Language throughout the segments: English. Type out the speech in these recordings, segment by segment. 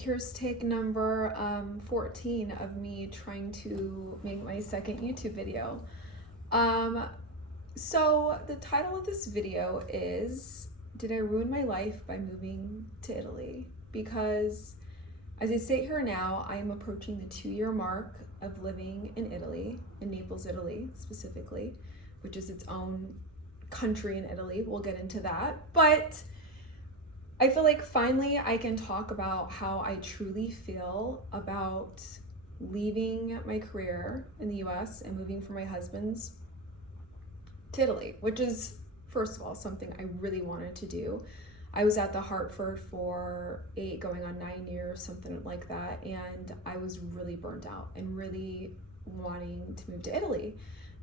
Here's take number 14 of me trying to make my second YouTube video. So the title of this video is, Did I Ruin My Life by Moving to Italy? Because as I sit here now, I am approaching the 2-year mark of living in Italy, in Naples, Italy specifically, which is its own country in Italy. We'll get into that. But I feel like finally I can talk about how I truly feel about leaving my career in the US and moving for my husband's to Italy, which is, first of all, something I really wanted to do. I was at the Hartford for 8 going on 9 years, something like that, and I was really burnt out and really wanting to move to Italy.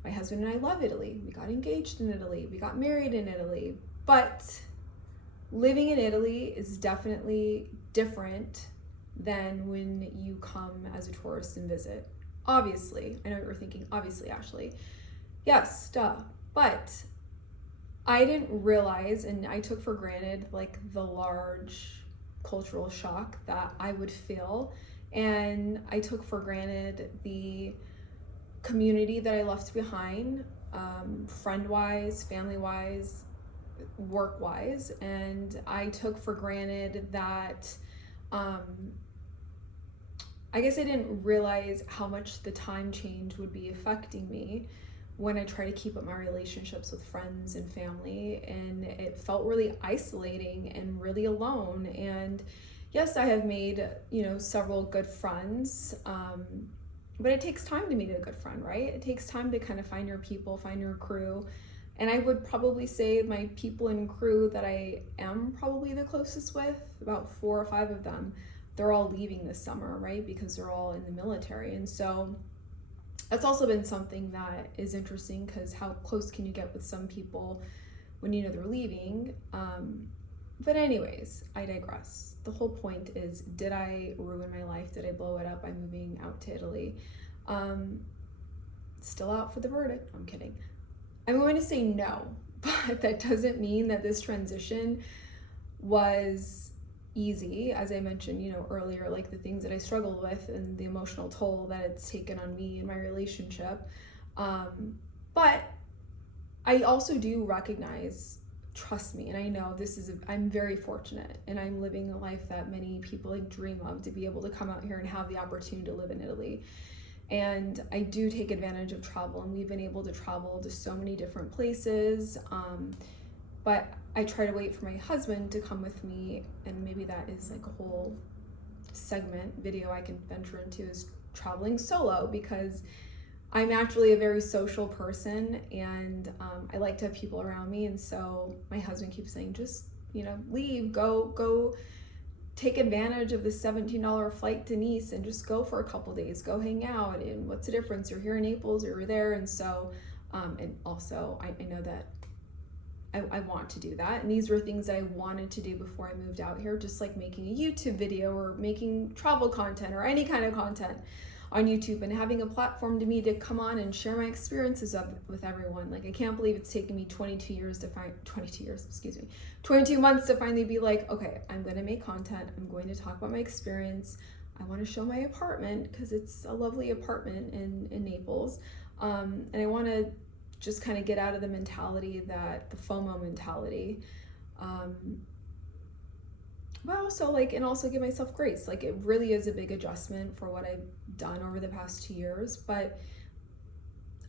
My husband and I love Italy. We got engaged in Italy. We got married in Italy. But living in Italy is definitely different than when you come as a tourist and visit. Obviously, I know what you're thinking, obviously, Ashley. Yes, duh. But I didn't realize, and I took for granted, like the large cultural shock that I would feel. And I took for granted the community that I left behind, friend-wise, family-wise, work-wise. And I took for granted that, I guess I didn't realize how much the time change would be affecting me when I try to keep up my relationships with friends and family, and it felt really isolating and really alone. And yes, I have made, several good friends, but it takes time to meet a good friend, right? It takes time to kind of find your people, find your crew. And I would probably say my people and crew that I am probably the closest with, about 4 or 5 of them, they're all leaving this summer, right? Because they're all in the military. And so that's also been something that is interesting, because how close can you get with some people when you know they're leaving? But anyways, I digress. The whole point is, did I ruin my life? Did I blow it up by moving out to Italy? Still out for the verdict. I'm kidding. I'm going to say no, but that doesn't mean that this transition was easy. As I mentioned, earlier, like the things that I struggled with and the emotional toll that it's taken on me and my relationship. But I also do recognize, trust me, and I know I'm very fortunate, and I'm living a life that many people dream of, to be able to come out here and have the opportunity to live in Italy. And I do take advantage of travel, and we've been able to travel to so many different places. But I try to wait for my husband to come with me, and maybe that is like a whole segment video I can venture into, is traveling solo, because I'm actually a very social person, and I like to have people around me. And so my husband keeps saying, just, leave, go take advantage of the $17 flight to Nice and just go for a couple days, go hang out. And what's the difference? You're here in Naples, or you're there. And so, and also I know that I want to do that. And these were things that I wanted to do before I moved out here, just like making a YouTube video or making travel content or any kind of content on YouTube, and having a platform to me to come on and share my experiences with everyone. Like, I can't believe it's taken me 22 months to finally be like, okay, I'm going to make content. I'm going to talk about my experience. I want to show my apartment, because it's a lovely apartment in Naples. And I want to just kind of get out of the mentality, the FOMO mentality. But also also give myself grace. Like, it really is a big adjustment for what I've done over the past 2 years, but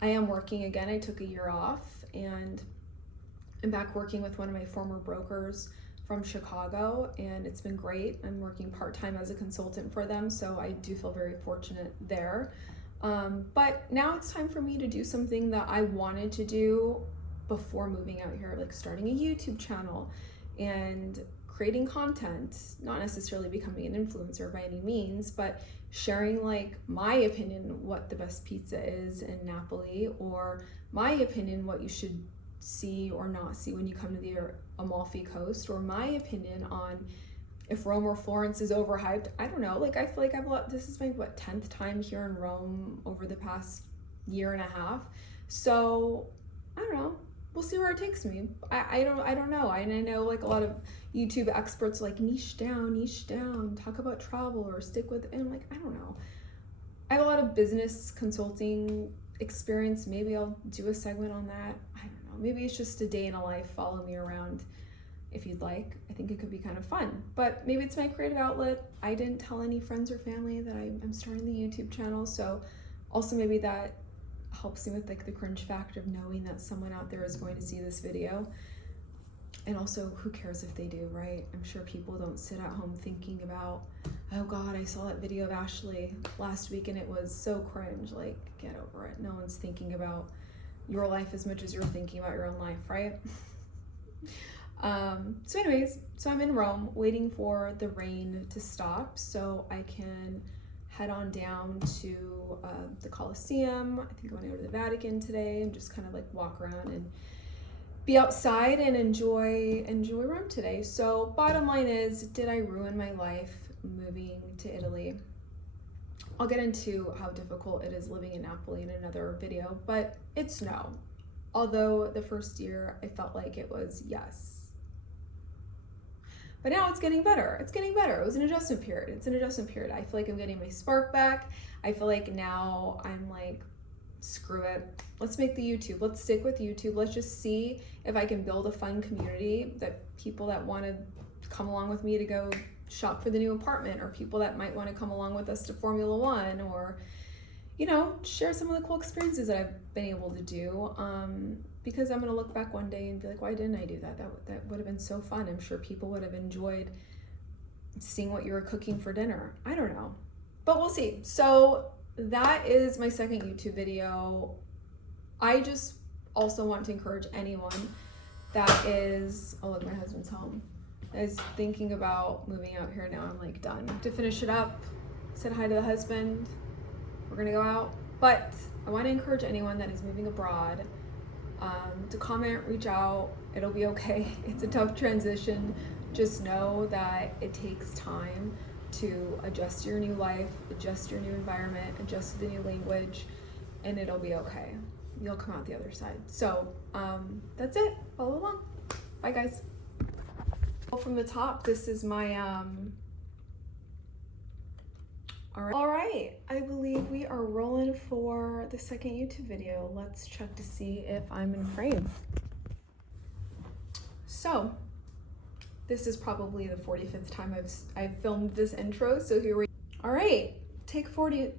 I am working again. I took a year off, and I'm back working with one of my former brokers from Chicago, and it's been great. I'm working part-time as a consultant for them, so I do feel very fortunate there. But now it's time for me to do something that I wanted to do before moving out here, like starting a YouTube channel and creating content, not necessarily becoming an influencer by any means, but sharing like my opinion what the best pizza is in Napoli, or my opinion what you should see or not see when you come to the Amalfi Coast, or my opinion on if Rome or Florence is overhyped. I don't know, I feel like this is my 10th time here in Rome over the past year and a half. So I don't know, we'll see where it takes me. I don't know. And I know like a lot of YouTube experts are like niche down, talk about travel or stick with, and I'm like, I don't know. I have a lot of business consulting experience. Maybe I'll do a segment on that. I don't know. Maybe it's just a day in a life. Follow me around if you'd like. I think it could be kind of fun. But maybe it's my creative outlet. I didn't tell any friends or family that I'm starting the YouTube channel. So also maybe that helps me with like the cringe factor of knowing that someone out there is going to see this video. And also, who cares if they do, right? I'm sure people don't sit at home thinking about, oh God, I saw that video of Ashley last week and it was so cringe. Like, get over it. No one's thinking about your life as much as you're thinking about your own life, right? So anyways, so I'm in Rome waiting for the rain to stop so I can head on down to the Colosseum. I think I'm gonna go to the Vatican today and just kind of like walk around and be outside and enjoy Rome today. So bottom line is, did I ruin my life moving to Italy? I'll get into how difficult it is living in Naples in another video, but it's no. Although the first year I felt like it was yes. But now it's getting better. It's getting better. It was an adjustment period. It's an adjustment period. I feel like I'm getting my spark back. I feel like now I'm like, screw it. Let's make the YouTube. Let's stick with YouTube. Let's just see if I can build a fun community that people that want to come along with me to go shop for the new apartment, or people that might want to come along with us to Formula One, or, you know, share some of the cool experiences that I've been able to do. Because I'm going to look back one day and be like, why didn't I do that? That would have been so fun. I'm sure people would have enjoyed seeing what you were cooking for dinner. I don't know, but we'll see. So that is my second YouTube video. I just also want to encourage anyone that is, oh look, my husband's home, is thinking about moving out here now. I'm like done. To finish it up, said hi to the husband. We're gonna go out. But I want to encourage anyone that is moving abroad to comment, reach out. It'll be okay. It's a tough transition. Just know that it takes time to adjust to your new life, adjust to your new environment, adjust to the new language, and it'll be okay. You'll come out the other side. So that's it. Follow along. Bye, guys. From the top, this is my all right, I believe we are rolling for the second YouTube video. Let's check to see if I'm in frame. So this is probably the 45th time I've filmed this intro, so here we go. All right, take 40.